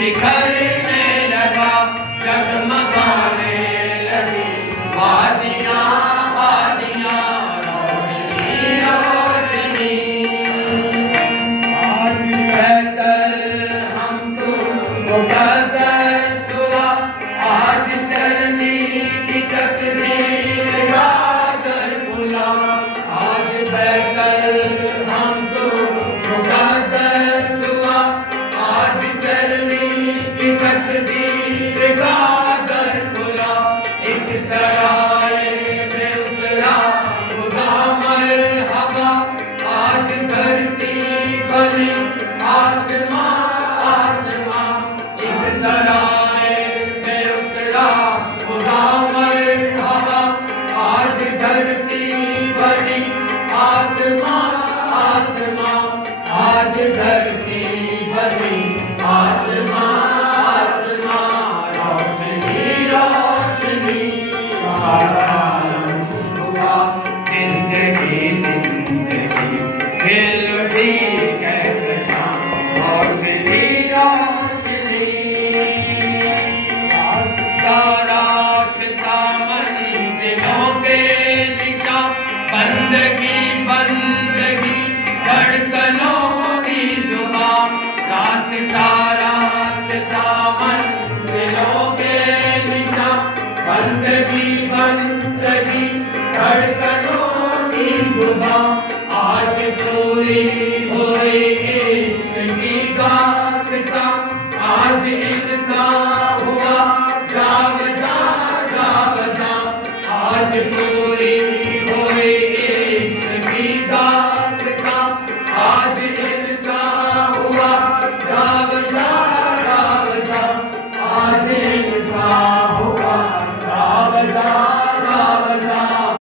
बिखरने लगा, जगमगाने लगी वादियाँ वादियाँ, रोशनी रोशनी। आज बेहतर हम तुमको कहकर सुना, आज चलनी की तकदीर गाकर बुला। आज बेहतर हम तुमको कहकर सुना, आज चलनी की तकदीर गाकर बुला। एक सराय में उतरा खुदा मरहबा, आज धरती बनी आसमां आसमां। एक सराय में उतरा खुदा मरहबा, आज धरती बनी आसमां आसमां। आज धरती बनी आसमां आसमां, रोशनी रोशनी। सारा आलम हुआ जिंदगी जिंदगी, खिल उठी कहकशां, रोशनी रोशनी। रास्ता रास्ता मंजिलों के निशां, बंदगी बंदगी धड़कनों की जुबां। रास्ता रास्ता मंजिलों के निशां, बंदगी बंदगी धड़कनों की जुबां। आज पूरी हुई इश्क की दास्तां, आज इंसान